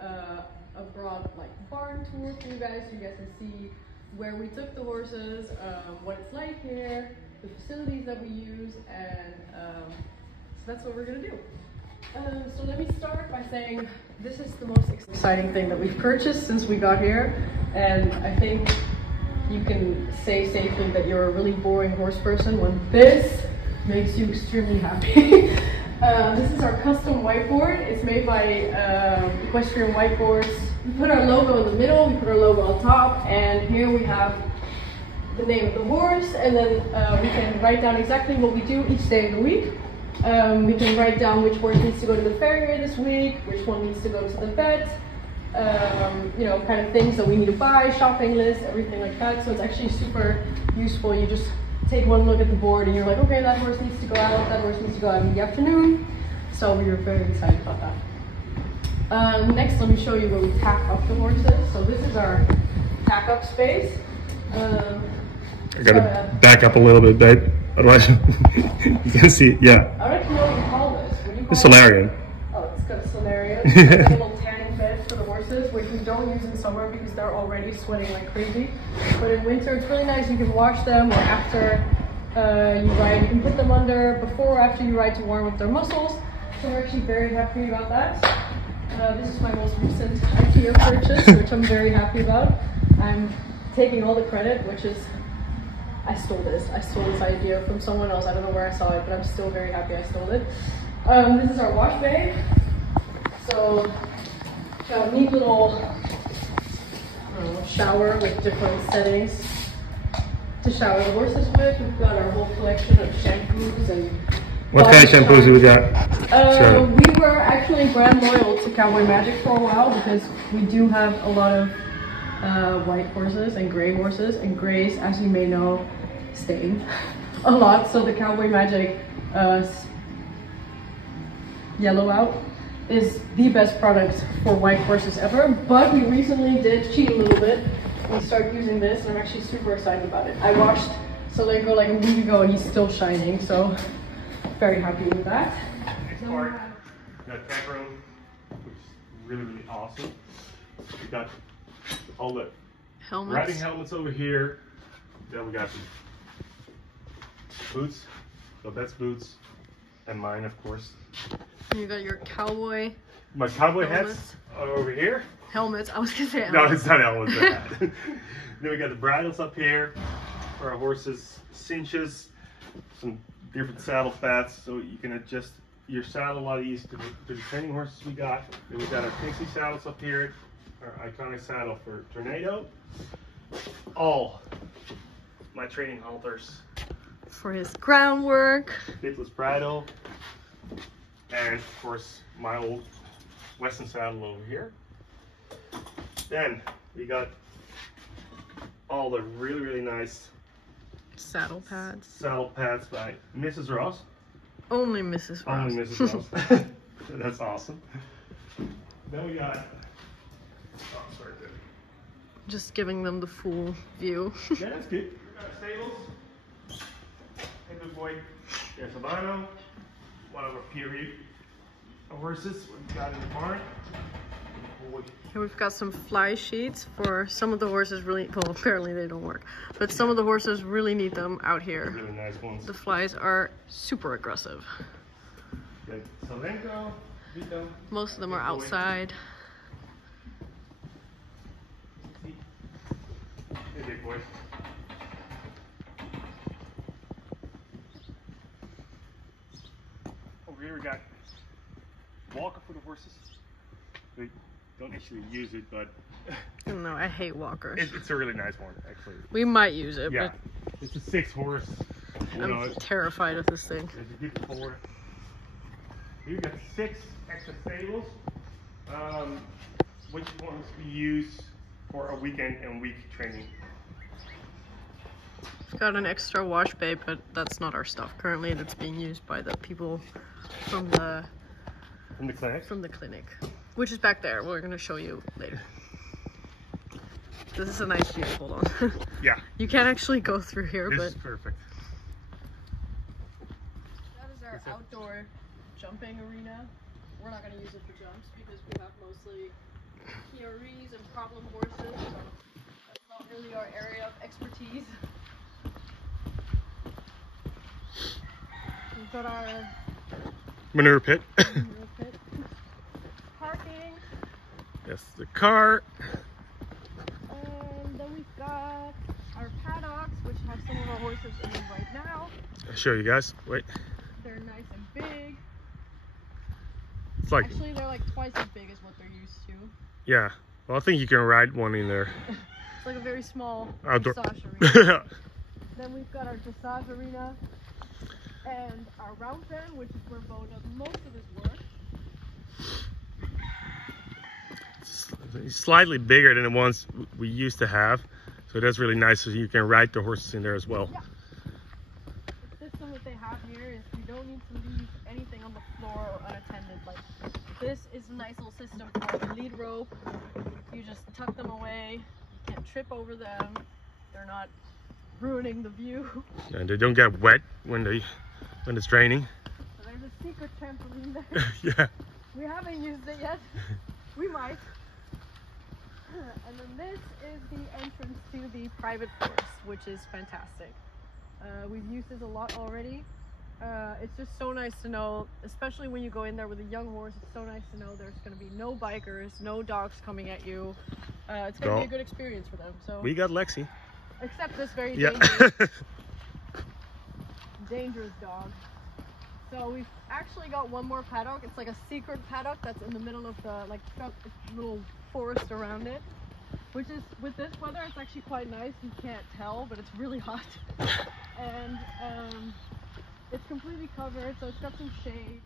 a broad like barn tour for you guys, so you guys can see where we took the horses, what it's like here, the facilities that we use, and so that's what we're gonna do. So let me start by saying this is the most exciting thing that we've purchased since we got here, and I think you can say safely that you're a really boring horse person when this makes you extremely happy. This is our custom whiteboard. It's made by Equestrian Whiteboards. We put our logo in the middle, we put our logo on top, and here we have the name of the horse, and then we can write down exactly what we do each day of the week. We can write down which horse needs to go to the farrier this week, which one needs to go to the vet, you know, kind of things that we need to buy, shopping list, everything like that. So it's actually super useful. You just take one look at the board and you're like, okay, that horse needs to go out, that horse needs to go out in the afternoon. So we were very excited about that. Next, let me show you where we tack up the horses. So this is our tack up space. I gotta back up a little bit, babe. Otherwise, you can see, yeah. I don't actually know what you call this. What do you call a solarium. Oh, it's got a solarium. It's got a little tanning bed for the horses, which we don't use in summer because they're already sweating like crazy. But in winter, it's really nice. You can wash them, or after you ride, you can put them under before or after you ride to warm up their muscles. So we're actually very happy about that. This is my most recent IKEA purchase, which I'm very happy about. I'm taking all the credit, which is I stole this idea from someone else. I don't know where I saw it, but I'm still very happy I stole it. This is our wash bay. So, got a neat little shower with different settings to shower the horses with. We've got our whole collection of shampoos and what kind of shampoos do we got? We were actually brand loyal to Cowboy Magic for a while because we do have a lot of white horses and gray horses, and grays, as you may know, stain a lot. So the Cowboy Magic Yellow Out is the best product for white horses ever. But we recently did cheat a little bit and start using this, and I'm actually super excited about it. I washed Solenko like a week ago and he's still shining, so very happy with that. Next part, we got tack room, which is really, really awesome. We got all the helmets. riding helmets over here. Then we got the boots, the vet's boots, and mine, of course. You got your cowboy. My cowboy helmets. hats are over here. Helmets. I was gonna say helmets. No, it's not helmets. Then we got the bridles up here for our horses, cinches, some different saddle pads, so you can adjust your saddle a lot easier to the training horses we got. Then we got our pixie saddles up here, our iconic saddle for Tornado. All my training halters for his groundwork. Bitless bridle, and of course my old Western saddle over here. Then we got all the really, really nice saddle pads by Mrs. Ross. Only Mrs. Ross. Only Mrs. Ross. That's awesome. Then we got, oh, sorry, dude. Just giving them the full view. Yeah, that's good. We got stables. Hey, good boy. There's Albano, one of our period horses we've got in the barn. Here we've got some fly sheets for some of the horses. Really, well, apparently they don't work, but some of the horses really need them out here. Really nice ones. The flies are super aggressive. Like Solenko, Vito. Most of them are outside. Hey, big boy. Over here we got walker for the horses. We don't actually use it, but No, I hate walkers. it's a really nice one, actually. We might use it, Yeah, it's a 6-horse. I'm terrified of this thing. It's a good 4. Here we got 6 extra stables, which ones we use for a weekend and week training. We've got an extra wash bay, but that's not our stuff currently. That's being used by the people from the clinic, which is back there. We're gonna show you later. This is a nice view. Hold on. Yeah. You can't actually go through here, This but is perfect. that is our outdoor jumping arena. We're not gonna use it for jumps because we have mostly PREs and problem horses, so that's not really our area of expertise. We've got our manure pit. parking. That's the car. And then we've got our paddocks, which have some of our horses in them right now. I'll show you guys. Wait. They're nice and big. It's like, actually, they're like twice as big as what they're used to. yeah. Well, I think you can ride one in there. It's like a very small Outdoor. dressage arena. Then we've got our dressage arena and our round pen, which is where Bo does most of his work. It's slightly bigger than the ones we used to have, so that's really nice. So you can ride the horses in there as well. Yeah. The system that they have here is you don't need to leave anything on the floor or unattended. Like this is a nice little system for the lead rope. You just tuck them away. You can't trip over them. They're not ruining the view. And they don't get wet when it's raining. So there's a secret trampoline there. Yeah. We haven't used it yet. We might. And then this is the entrance to the private forest, which is fantastic. We've used this a lot already. It's just so nice to know, especially when you go in there with a young horse, it's so nice to know there's going to be no bikers, no dogs coming at you. It's going to be a good experience for them. So we got Lexi. Except this very dangerous dog. So we've actually got one more paddock. It's like a secret paddock that's in the middle of the little forest around it. Which is, with this weather, it's actually quite nice. You can't tell, but it's really hot. And it's completely covered, so it's got some shade.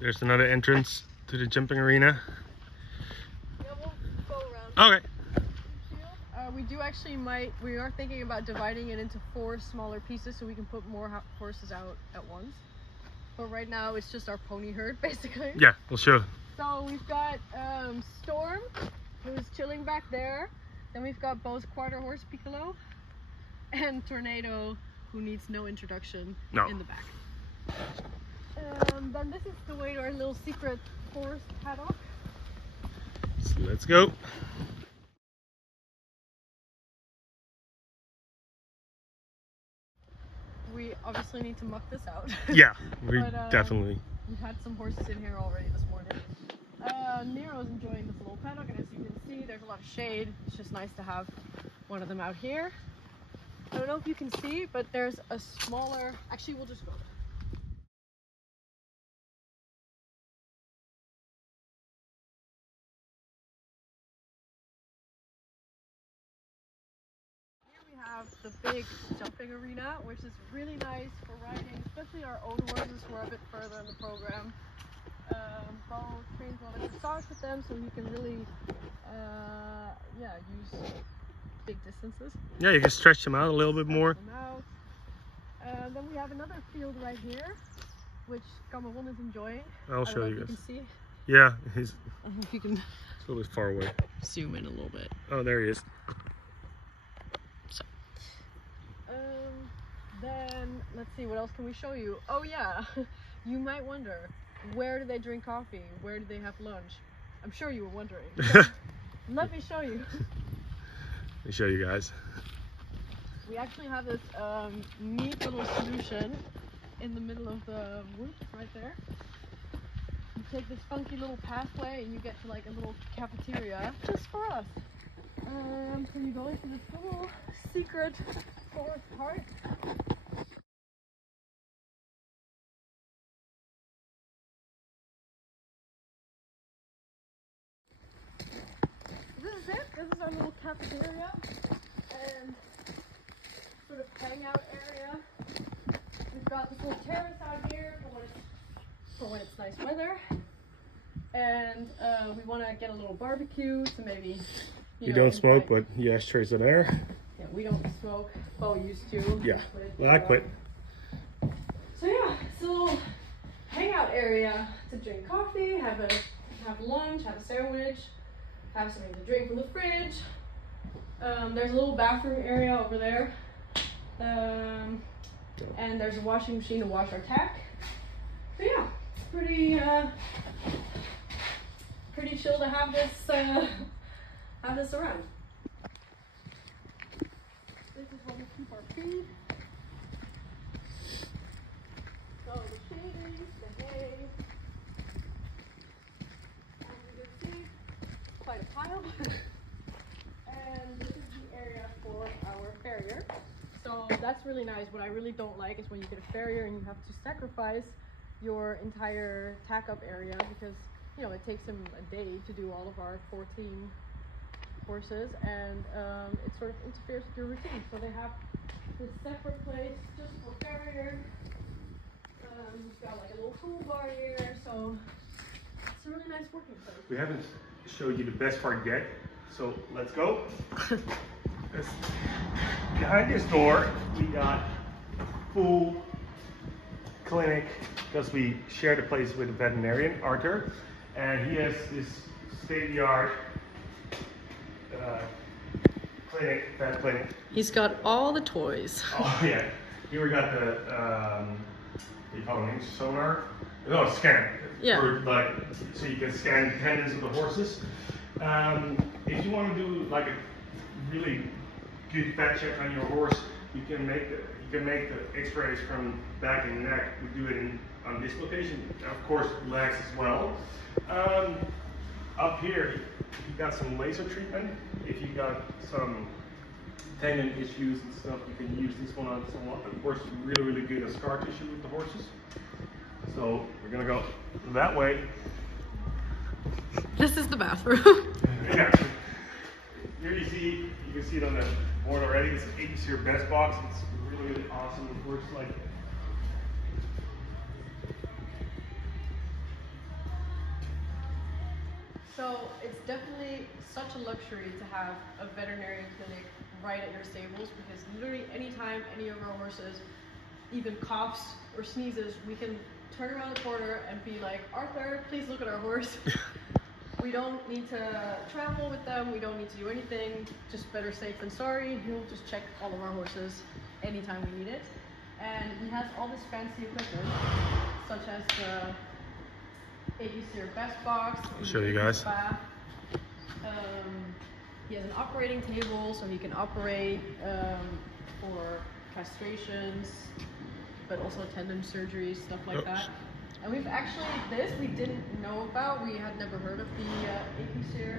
There's another entrance to the jumping arena. Yeah, we'll go around. Okay. We are thinking about dividing it into 4 smaller pieces so we can put more horses out at once. But right now it's just our pony herd, basically. Yeah, we'll show. So we've got Storm, who's chilling back there. Then we've got Bo's quarter horse Piccolo, and Tornado, who needs no introduction, in the back. Then this is the way to our little secret forest paddock. So let's go. We obviously need to muck this out. Yeah, we definitely. We've had some horses in here already this morning. Nero's enjoying this little paddock, and as you can see, there's a lot of shade. It's just nice to have one of them out here. I don't know if you can see, but there's a smaller... Actually, we'll just go there. Have the big jumping arena, which is really nice for riding, especially our own horses who are a bit further in the program. Bo trains a lot of dressage with them, so he can really use big distances. Yeah, you can stretch them out a little bit more. Then we have another field right here, which Cameron is enjoying. I'll show you guys. You can see. Yeah, he's. I don't know if you can. It's a little bit far away. Zoom in a little bit. Oh, there he is. Then let's see, what else can we show you? Oh yeah, you might wonder, where do they drink coffee? Where do they have lunch? I'm sure you were wondering. Let me show you. Let me show you guys. We actually have this neat little solution in the middle of the woods right there. You take this funky little pathway and you get to like a little cafeteria just for us. So you go into this little secret forest part. This is it. This is our little cafeteria and sort of hangout area. We've got this little terrace out here for when it's nice weather. And we want to get a little barbecue to maybe... You don't smoke, but the ashtrays are there. Yeah, we don't smoke. Bo used to. Yeah, well, I quit. So yeah, it's a little hangout area to drink coffee, have lunch, have a sandwich, have something to drink from the fridge. There's a little bathroom area over there. And there's a washing machine to wash our tack. So yeah, pretty pretty chill to have this around. This is where we keep our feed. So the shavings, the hay, as you can see, quite a pile. And this is the area for our farrier. So that's really nice. What I really don't like is when you get a farrier and you have to sacrifice your entire tack-up area because, you know, it takes him a day to do all of our 14 horses, and it sort of interferes with your routine. So they have this separate place just for farrier. We've got like a little toolbar here, so it's a really nice working place. We haven't showed you the best part yet, so let's go. Behind this door, we got full clinic because we share the place with a veterinarian, Arthur, and he has this state-of-the-art vet clinic. He's got all the toys. Oh yeah, here we got the you call it sonar? No, scan. Yeah. For, like, so you can scan the tendons of the horses. If you want to do like a really good fat check on your horse, you can make the X-rays from back and neck. We do it on this location, of course, legs as well. Up here, you got some laser treatment. If you got some tendon issues and stuff, you can use this one on someone. Of course, really good at scar tissue with the horses. So we're gonna go that way. This is the bathroom. Yeah. Here you can see it on the board already. It's an 80s best box. It's really awesome. It works like. So it's definitely such a luxury to have a veterinary clinic right at your stables, because literally anytime any of our horses even coughs or sneezes, we can turn around the corner and be like, Arthur, please look at our horse. We don't need to travel with them, we don't need to do anything, just better safe than sorry. He'll just check all of our horses anytime we need it. And he has all this fancy equipment, such as the ABC Best Box. I'll show you guys. He has an operating table, so he can operate for castrations, but also tendon surgeries, stuff like that. And we've actually, we didn't know about, we had never heard of the ABC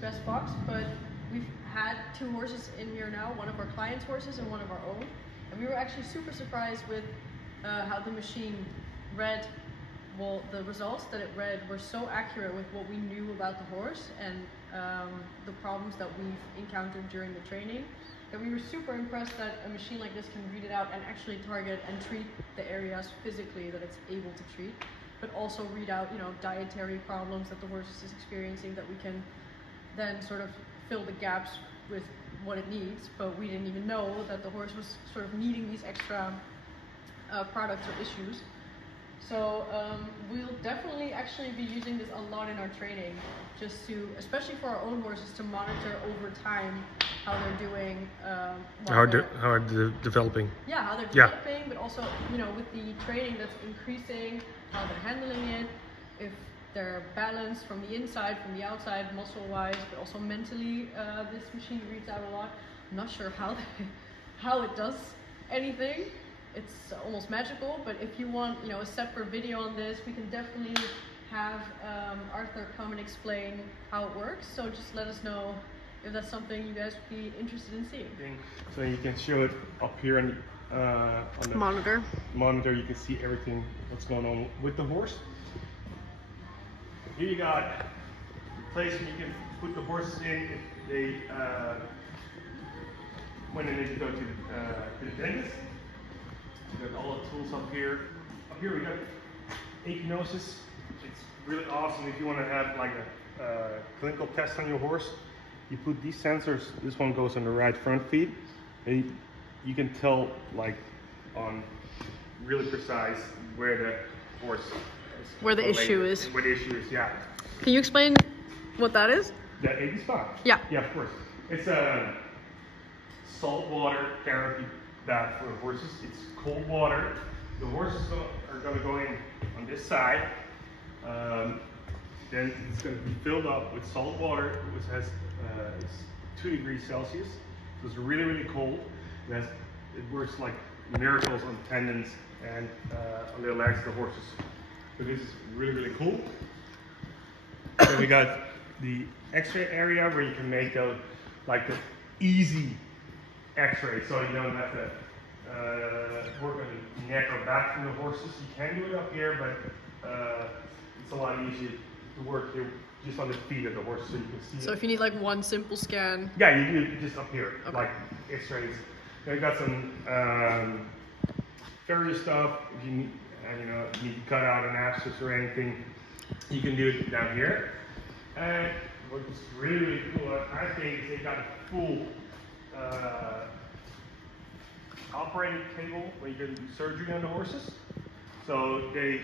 Best Box, but we've had 2 horses in here now, one of our clients' horses and one of our own. And we were actually super surprised with how the machine read. Well, the results that it read were so accurate with what we knew about the horse and the problems that we've encountered during the training, that we were super impressed that a machine like this can read it out and actually target and treat the areas physically that it's able to treat, but also read out, you know, dietary problems that the horse is experiencing, that we can then sort of fill the gaps with what it needs. But we didn't even know that the horse was sort of needing these extra products or issues. So we'll definitely actually be using this a lot in our training, just to, especially for our own horses, to monitor over time how they're doing. How are they developing? Yeah, how they're developing, but also, you know, with the training that's increasing, how they're handling it, if they're balanced from the inside, from the outside, muscle-wise, but also mentally. This machine reads out a lot. I'm not sure how it does anything. It's almost magical, but if you want, you know, a separate video on this, we can definitely have Arthur come and explain how it works. So just let us know if that's something you guys would be interested in seeing. So you can show it up here on the monitor. You can see everything what's going on with the horse. Here you got a place where you can put the horses in if they when they need to go to the dentist. We got all the tools up here. Up here we got Hypnosis. It's really awesome if you want to have like a clinical test on your horse. You put these sensors. This one goes on the right front feet, and you can tell like on really precise where the horse is. Where the issue is. Where the issue is, yeah. Can you explain what that is? The AB spot. Yeah. Yeah, of course. It's a saltwater therapy bath for the horses. It's cold water. The horses are going to go in on this side, Then it's going to be filled up with salt water, which has 2 degrees Celsius. So it's really, really cold. It works like miracles on tendons and on the legs of the horses. So this is really, really cool. So we got the X-ray area where you can make the easy X-ray, so you don't have to work on the neck or back from the horses. You can do it up here, but it's a lot easier to work here just on the feet of the horse, so you can see. So if you need like one simple scan. Yeah, you do it just up here, okay. like X-rays. Then we got some farrier stuff. If you need, you need to cut out an abscess or anything, you can do it down here. And what's really, really cool, I think, is they got a full operating table where you can do surgery on the horses. So they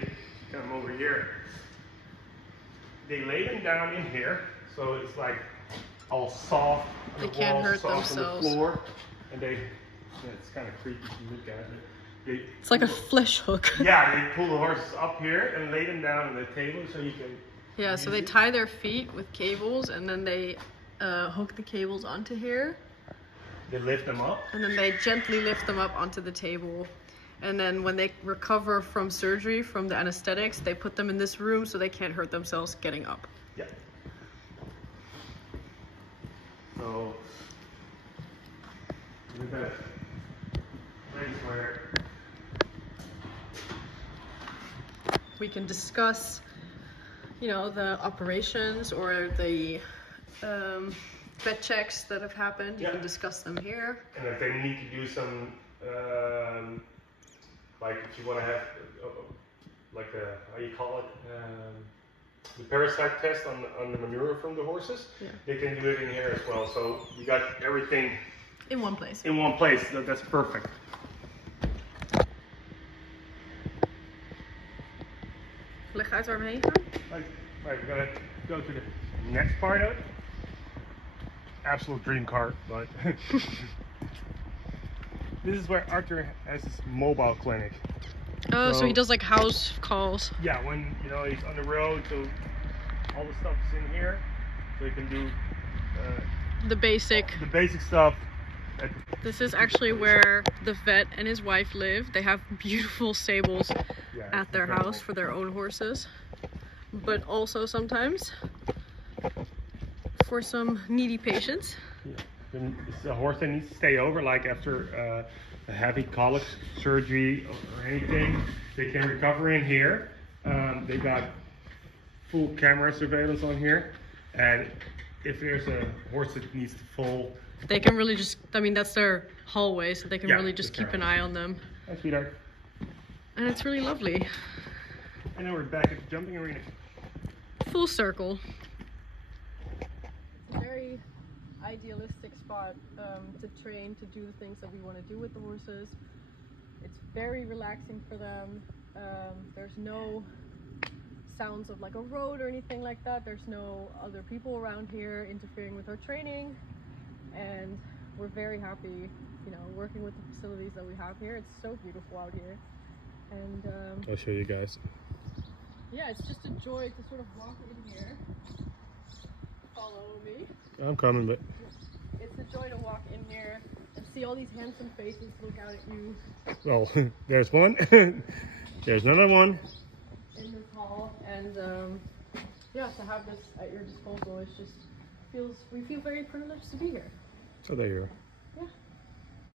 come over here. They lay them down in here, so it's like all soft. They can't hurt themselves. On the floor, and it's kind of creepy to look at. It's like a flesh hook. Yeah, they pull the horses up here and lay them down on the table so you can. Yeah, so they tie their feet with cables, and then they hook the cables onto here. They lift them up. And then they gently lift them up onto the table. And then when they recover from surgery, from the anesthetics, they put them in this room so they can't hurt themselves getting up. Yeah. So, we've got a place where we can discuss, the operations or the vet checks that have happened. You can discuss them here. And if they need to do some, like if you want to have, like how you call it, the parasite test on the manure from the horses, they can do it in here as well. So you got everything in one place. In one place. That's perfect. Leg uit waar we heen gaan. Right, we're gonna go to the next part of it. Absolute dream cart, but this is where Arthur has his mobile clinic. Oh, so he does like house calls. Yeah, when he's on the road, so all the stuff is in here, so he can do the basic stuff. This is actually where the vet and his wife live. They have beautiful stables at their house for their own horses, but also sometimes for some needy patients. Yeah. It's a horse that needs to stay over, like after a heavy colic surgery or anything. They can recover in here. They got full camera surveillance on here, and if there's a horse that needs to fall, they can really just, that's their hallway, so they can really just keep an eye on them. Hi, sweetheart. And it's really lovely. And now we're back at the jumping arena. Full circle. It's a very idealistic spot to train, to do the things that we want to do with the horses. It's very relaxing for them. There's no sounds of like a road or anything like that. There's no other people around here interfering with our training. And we're very happy, working with the facilities that we have here. It's so beautiful out here. And I'll show you guys. Yeah, it's just a joy to sort of walk in here. Follow me. I'm coming, but it's a joy to walk in here and see all these handsome faces look out at you. Well, there's one. There's another one. In this hall, and yeah, to have this at your disposal is just we feel very privileged to be here. Oh, there you are. Yeah.